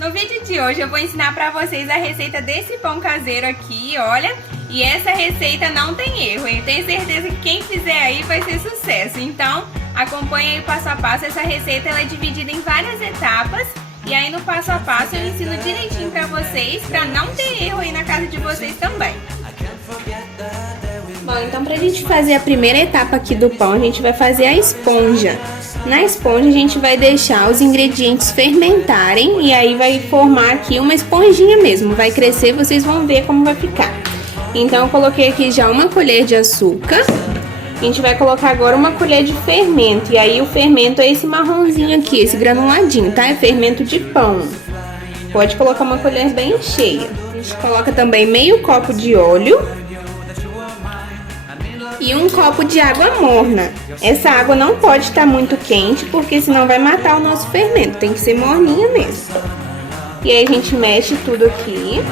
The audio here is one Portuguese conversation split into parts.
No vídeo de hoje eu vou ensinar pra vocês a receita desse pão caseiro aqui, olha. E essa receita não tem erro, hein? Tenho certeza que quem fizer aí vai ser sucesso. Então, acompanha aí passo a passo. Essa receita ela é dividida em várias etapas. E aí no passo a passo eu ensino direitinho pra vocês, pra não ter erro aí na casa de vocês também. Bom, então pra gente fazer a primeira etapa aqui do pão, a gente vai fazer a esponja. Na esponja a gente vai deixar os ingredientes fermentarem e aí vai formar aqui uma esponjinha mesmo. Vai crescer, vocês vão ver como vai ficar. Então eu coloquei aqui já uma colher de açúcar. A gente vai colocar agora uma colher de fermento. E aí o fermento é esse marronzinho aqui, esse granuladinho, tá? É fermento de pão. Pode colocar uma colher bem cheia. A gente coloca também meio copo de óleo. E um copo de água morna. Essa água não pode estar muito quente, porque senão vai matar o nosso fermento. Tem que ser morninha mesmo. E aí a gente mexe tudo aqui.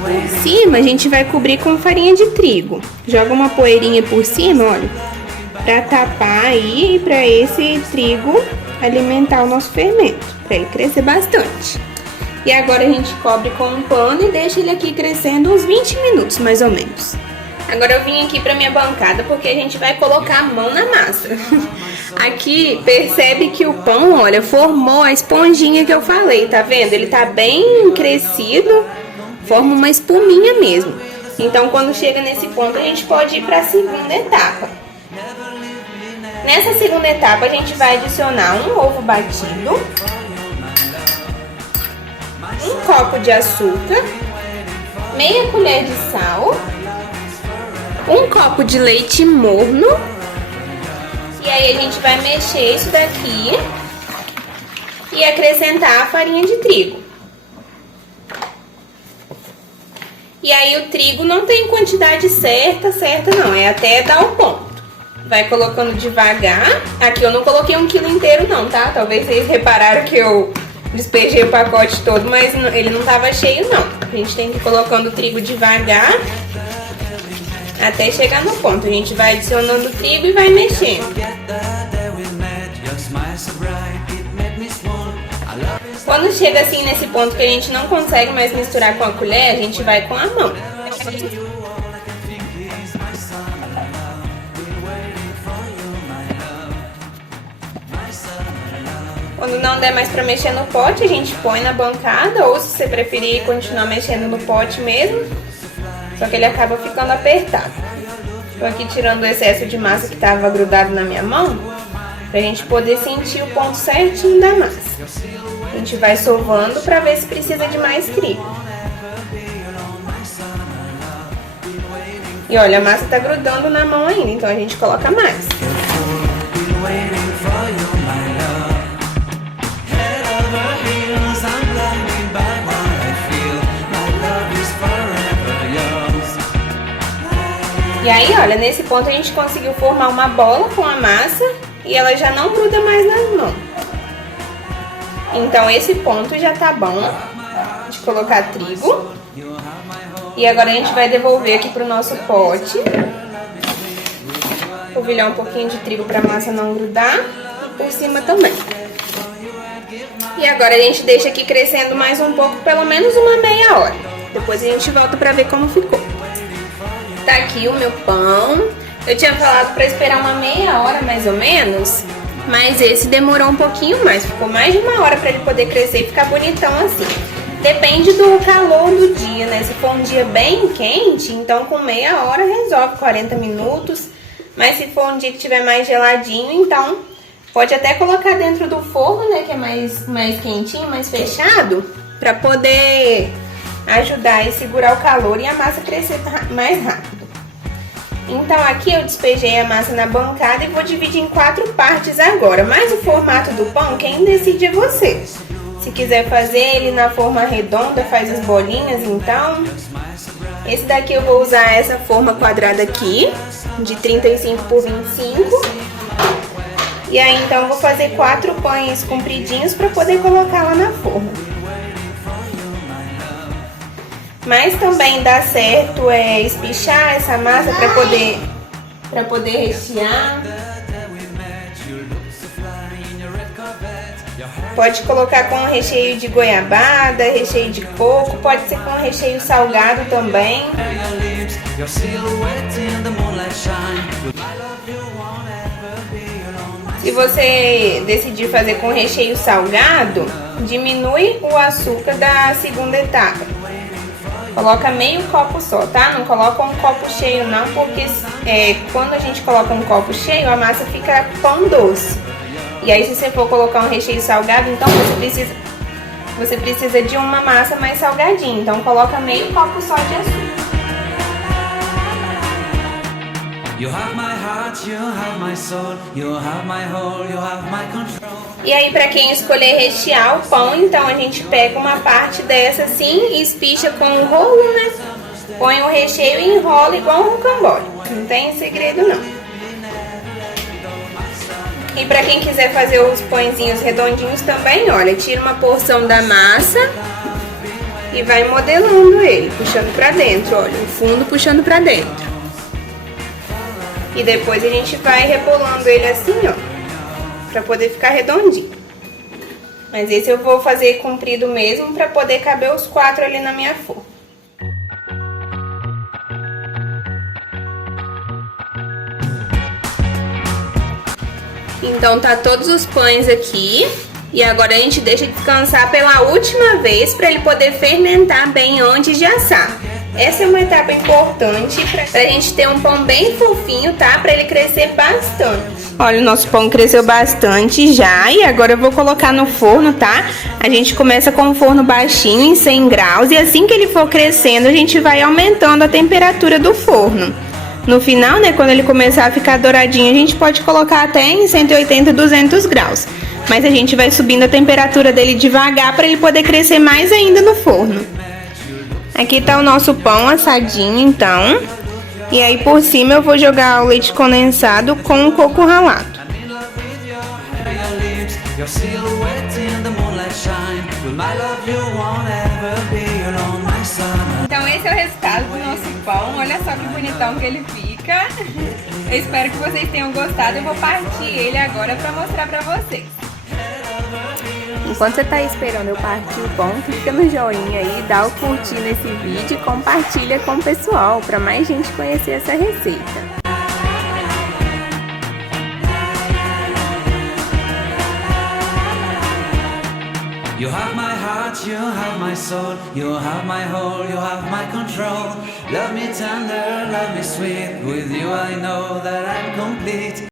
Por cima a gente vai cobrir com farinha de trigo. Joga uma poeirinha por cima, olha. Pra tapar aí e pra esse trigo alimentar o nosso fermento. Pra ele crescer bastante. E agora a gente cobre com um pano e deixa ele aqui crescendo uns 20 minutos, mais ou menos. Agora eu vim aqui pra minha bancada porque a gente vai colocar a mão na massa. Aqui, percebe que o pão, olha, formou a esponjinha que eu falei, tá vendo? Ele tá bem crescido, forma uma espuminha mesmo. Então, quando chega nesse ponto, a gente pode ir pra segunda etapa. Nessa segunda etapa, a gente vai adicionar um ovo batido, um copo de açúcar, meia colher de sal, um copo de leite morno. E aí a gente vai mexer isso daqui e acrescentar a farinha de trigo. E aí o trigo não tem quantidade certa não, é até dar o ponto. Vai colocando devagar. Aqui eu não coloquei 1 quilo inteiro não, tá? Talvez vocês repararam que eu despejei o pacote todo, mas ele não tava cheio não. A gente tem que ir colocando o trigo devagar até chegar no ponto. A gente vai adicionando o trigo e vai mexendo. Quando chega assim nesse ponto que a gente não consegue mais misturar com a colher, a gente vai com a mão. Quando não der mais pra mexer no pote, a gente põe na bancada, ou se você preferir continuar mexendo no pote mesmo, só que ele acaba ficando apertado. Tô aqui tirando o excesso de massa que tava grudado na minha mão, pra gente poder sentir o ponto certinho da massa. A gente vai sovando pra ver se precisa de mais trigo. E olha, a massa tá grudando na mão ainda, então a gente coloca mais. E aí, olha, nesse ponto a gente conseguiu formar uma bola com a massa e ela já não gruda mais nas mãos. Então esse ponto já tá bom de colocar trigo. E agora a gente vai devolver aqui pro nosso pote. Polvilhar um pouquinho de trigo pra massa não grudar e por cima também. E agora a gente deixa aqui crescendo mais um pouco, pelo menos uma meia hora. Depois a gente volta pra ver como ficou. Tá aqui o meu pão. Eu tinha falado pra esperar uma meia hora mais ou menos, mas esse demorou um pouquinho mais. Ficou mais de uma hora pra ele poder crescer e ficar bonitão assim. Depende do calor do dia, né? Se for um dia bem quente, então com meia hora resolve, 40 minutos. Mas se for um dia que tiver mais geladinho, então pode até colocar dentro do forno, né? Que é mais quentinho, mais fechado, pra poder ajudar e segurar o calor e a massa crescer mais rápido. Então aqui eu despejei a massa na bancada e vou dividir em 4 partes agora. Mas o formato do pão, quem decide é você. Se quiser fazer ele na forma redonda, faz as bolinhas, então. Esse daqui eu vou usar essa forma quadrada aqui, de 35 por 25. E aí então eu vou fazer 4 pães compridinhos para poder colocar lá na forma. Mas também dá certo espichar essa massa para poder rechear. Pode colocar com recheio de goiabada, recheio de coco, pode ser com recheio salgado também. Se você decidir fazer com recheio salgado, diminui o açúcar da segunda etapa. Coloca meio copo só, tá? Não coloca um copo cheio não, porque quando a gente coloca um copo cheio, a massa fica pão doce. E aí se você for colocar um recheio salgado, então você precisa de uma massa mais salgadinha. Então coloca meio copo só de açúcar. E aí pra quem escolher rechear o pão, então a gente pega uma parte dessa assim e espicha com um rolo, né? Põe o recheio e enrola igual um rocambole. Não tem segredo não. E pra quem quiser fazer os pãezinhos redondinhos também, olha, tira uma porção da massa e vai modelando ele, puxando pra dentro, olha, o fundo puxando pra dentro. E depois a gente vai rebolando ele assim, ó, pra poder ficar redondinho. Mas esse eu vou fazer comprido mesmo pra poder caber os 4 ali na minha forma. Então tá todos os pães aqui. E agora a gente deixa descansar pela última vez para ele poder fermentar bem antes de assar. Essa é uma etapa importante pra gente ter um pão bem fofinho, tá? Pra ele crescer bastante. Olha, o nosso pão cresceu bastante já e agora eu vou colocar no forno, tá? A gente começa com o forno baixinho em 100 graus e assim que ele for crescendo a gente vai aumentando a temperatura do forno. No final, né, quando ele começar a ficar douradinho, a gente pode colocar até em 180, 200 graus. Mas a gente vai subindo a temperatura dele devagar para ele poder crescer mais ainda no forno. Aqui tá o nosso pão assadinho, então. E aí por cima eu vou jogar o leite condensado com o coco ralado. Então esse é o resultado do nosso pão. Olha só que bonitão que ele fica. Eu espero que vocês tenham gostado. Eu vou partir ele agora para mostrar para vocês. Enquanto você tá esperando eu partir o pão, clica no joinha aí, dá o curtir nesse vídeo e compartilha com o pessoal para mais gente conhecer essa receita. You have my heart, you have my soul, you have my whole, you have my control. Love me tender, love me sweet, with you I know that I'm complete.